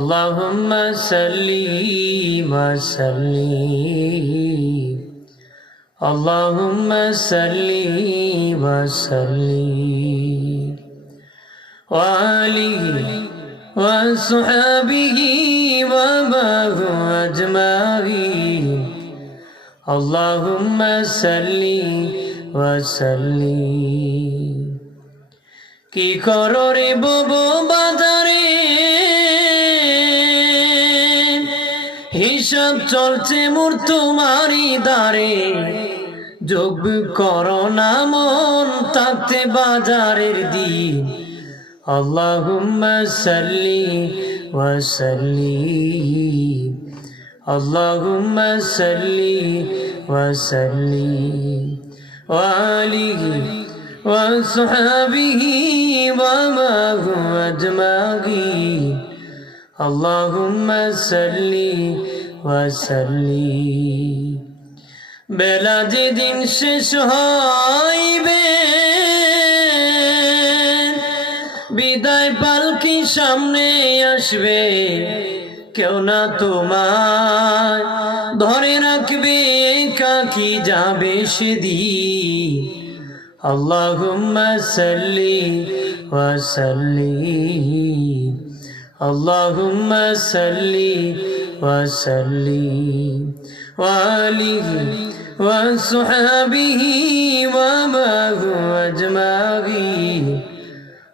Allahumma salli wa sallim. Allahumma salli wa sallim. Wa alihi wa sahbihi wa bahu ajma'in. Allahumma salli wa sallim. Ki koro re bobo badare হিসাব চলছে মোর তোমারি দ্বারে যোগ করো না মন তাতে বাজারের দিন আল্লাহুম্মা সাল্লি ওয়া সাল্লিম আল্লাহুম্মা সাল্লি ওয়া সাল্লিম ওয়া আলিহি ওয়া সাহবিহি ওয়া মা হুয়া আজমাইন Allahumma salli wa sallim. বেলা যেদিন শেষ হইবে বিদায় পালকি সামনে আসবে কেউ না তোমার ধরে রাখবে একাকি যাবে সেদিন Allahumma salli wa sallim. Allahumma salli wa sallim wa alihi wa sahbihi wa ma huwa ajma'in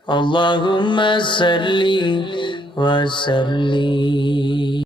Allahumma salli wa sallim.